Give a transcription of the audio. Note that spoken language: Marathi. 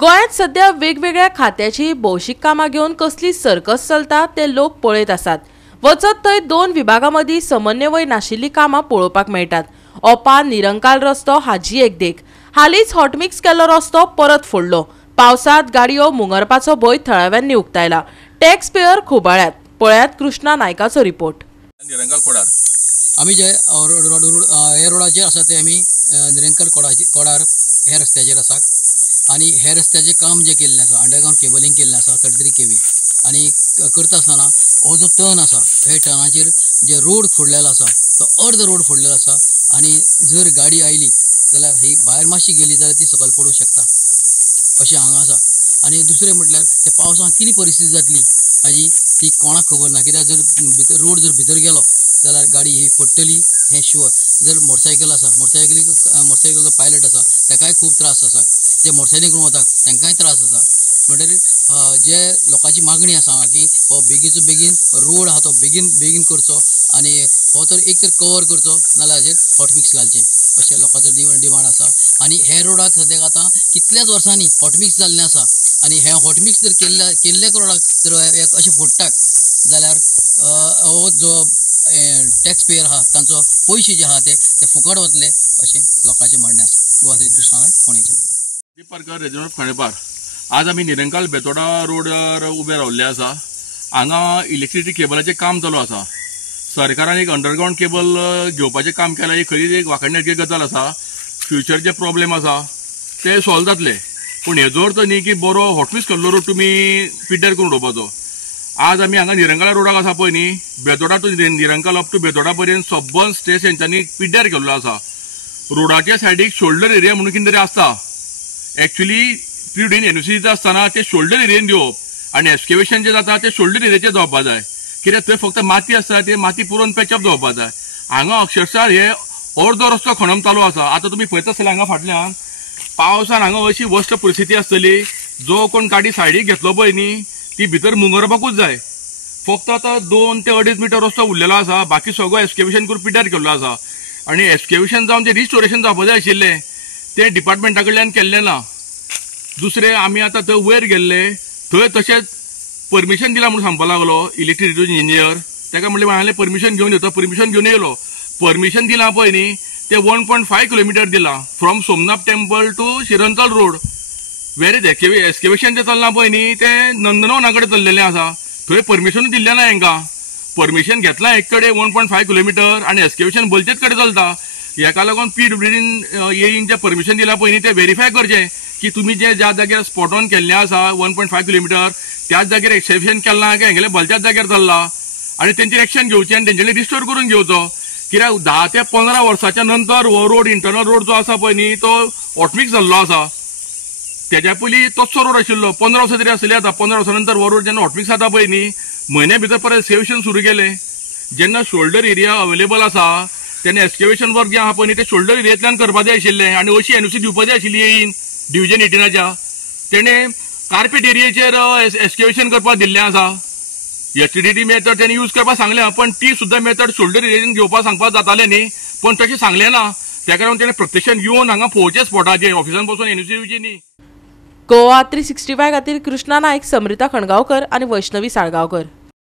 गोंयांत सध्या वेगवेगळ्या खात्याची भौशीक कामां घेवन कसली सर्कस चलता ते लोक पळयत आसात। वचत थंय दोन विभागांमदी समन्वय नाशिल्ली कामां पळोवपाक मेळटात। ओपा निरंकाल रस्तो हाजी एक देख। हालींच हॉटमिक्स केल्लो रस्तो परत फोडलो। पावसांत गाडयो मुंगरपाचो भंय थळाव्यांनी उक्तायला। टॅक्स पेयर खोबाळ्यात। पळयात कृष्णा नायकाचो रिपोर्ट। निरंकाल कोडार आमी जे हे रोडाचेर आसा ते आमी निरंकाल कोडार हे रस्त्याचेर आसा आणि हे रस्त्याचे काम जे केल्लें आसा अंडरग्राउंड केबलिंग केल्लें आसा 33 kV आणि करता आसतना हो जो टर्न आसा हे टर्नाचेर जे रोड फोडलेलो आसा तो अर्द रोड फोडलेलो आसा आणि जर गाडी आयली जाल्यार ही भायर मातशी गेली जाल्यार ती सकयल पडूंक शकता अशें हांगा आसा। आणि दुसरें म्हटल्यार ते पावसांत कितें परिस्थिती जातली हाजी ती कोणाक खबर ना, कित्याक जर रोड जर भितर गेलो जाल्यार गाडी ही पडटली हें शुअर। जर मोटरसायकल आसा मोटरसायकलचो पायलट आसा ताकाय खूब त्रास आसा, जे मोटरसायकलीन करून वतात तांकांय त्रास आसा। म्हणटकीर जे लोकांची मागणी आसा की हो बेगीचो बेगीन रोड आहा तो बेगीन करचो आणि हो तर एक तर कवर करचो नाल्यार हाचेर हॉटमिक्स घालचें अशें लोकांचो डिमांड आसा। आणि हे रोडाक सद्याक आतां कितल्याच वर्सांनी हॉटमिक्स जाल्लें आसा आणि हे हॉटमिक्स जर केल्ल्या रोडाक जर अशें फोडटात जाल्यार हो जो टॅक्स पेयर आहा तांचो पयशे जे आहा ते फुकट वतले अशें लोकांचें म्हणणें आसा। गोवाश्री कृष्णा नायक फोंडेच्यान। Parkar regiment of Khandepar. आज आमी निरंकाल बेतोडा रोडार उबे रावल्ले आसा। हांगा इलेक्ट्रिसिटी केबलाचें काम चालू आसा। सरकारान एक अंडरग्राउंड केबल घेवपाचें काम केलां, ही खरीच एक वाखाणण्याची गजाल आसा। फ्युचर जे प्रॉब्लेम आसा ते सॉल्व जातले, पूण हेजो अर्थ न्ही की बरो हॉटमिक्स केल्लो रोड तुमी पिड्ड्यार करून उडोवपाचो। आज आमी हांगा निरंकाला रोडाक आसा पळय न्ही, Betoda to Nirankal up to Betoda पर्यंत सबंद स्टेज तेंच्यांनी पिड्ड्यार केल्लो आसा। रोडाच्या सायडीक शोल्डर एरिया म्हणून कितें तरी आसता। एक्चुअली प्रिडीन एनओसी दिता आसतना ते शोल्डर एरियेन दिवप आनी एक्सकेवेशन जे जाता ते शोल्डर एरियाचेर जावपा जाय, कित्याक थंय फक्त माती आसता ती माती पुरोवन पॅचअप जावपा जाय। हांगा अक्षरशः हे अर्दो रस्तो खणप चालू आसा। आतां तुमी पळयता आसतले हांगा फाटल्यान पावसान हांगा अशी वर्स्ट परिस्थिती आसतली, जो कोण गाडी सायडीक घेतलो पळय न्ही ती भितर मुंगरपाकूच जाय। फक्त आतां 2 ते 2.5 मीटर रस्तो उरलेलो आसा, बाकी सगळो एक्सकेवेशन करून पिड्ड्यार केल्लो आसा। आणि एक्सकेवेशन जावन जे रिस्टोरेशन जावपा जाय आशिल्लें ते डिपार्टमेंटा कडल्यान केल्लें ना। दुसरें आमी आतां थंय वयर गेल्ले, थंय तशेंच परमिशन दिला म्हणून सांगपा लागलो इलेक्ट्रिसिटी इंजिनियर। ताका म्हणलें हांवें परमिशन घेवन येतो, परमिशन घेवन येयलो। परमिशन दिलां पळय न्ही ते 1.5 किलोमीटर दिलां फ्रॉम सोमनाथ टेम्पल टू शिरंतल रोड। वेरीज एक्सकेवेशन जे चल्लां पळय न्ही ते नंदनवना कडेन चल्लेलें आसा, थंय परमिशनूच दिल्लें ना हांकां। परमिशन घेतलां एक कडेन 1.5 किलोमीटर आणि एक्सकेवेशन भलतेच कडेन चलता। हेका लागून पीडब्ल्यूडीन येयन जे परमिशन दिलां पळय न्ही ते व्हेरीफाय करचें की तुमी ज्या जाग्यार स्पॉट ऑन केल्लें आसा 1.5 किलोमीटर त्याच जाग्यार एक्सकेवेशन केलां काय हेंगेले भलत्याच जाग्यार चल्लां, आणि तेंचेर एक्शन घेवचें आनी तेंच्यांनी रिस्टोर करून घेवचो। कित्याक 10 ते 15 वर्साच्या नंतर हो रोड इंटरनल रोड जो आसा पळय न्ही तो हॉटमिक्स जाल्लो आसा। तेज्या पयलीं तोचो रोड आशिल्लो, 15 वर्सां तरी आसली। आतां 15 वर्सां नंतर हो रोड जेन्ना हॉटमिक्स जाता पळय न्ही म्हयन्या भितर परत एक्सकेवेशन सुरू केलें। जेन्ना शोल्डर एरिया अवेलेबल आसा तेन्ना एक्सकेवेशन वर्क जे आहा पळय न्ही ते शोल्डर एरियांतल्यान करपा जाय आशिल्लें आणि अशी एनओसी दिवपा जाय आशिल्ली येयन डिव्हिजन 18च्या। तेणे कार्पेट एरियेचेर एक्सकेवेशन करपाक दिल्लें आसा। एचडीडी मेथड तेणी यूज करपाक सांगलें, पण ती सुद्दां मेथड शोल्डर एरियेन घेवपाक सांगपाक जातालें न्ही, पण तशें सांगलें ना। त्या कारण तेणे प्रत्यक्षान येवन हांगा पळोवचें स्पॉटाचेर ऑफिसान बसून एनओसी दिवची न्ही। गोवा 365 खातीर कृष्णा नायक, समृता खणगांवकर आणि वैष्णवी साळगांवकर।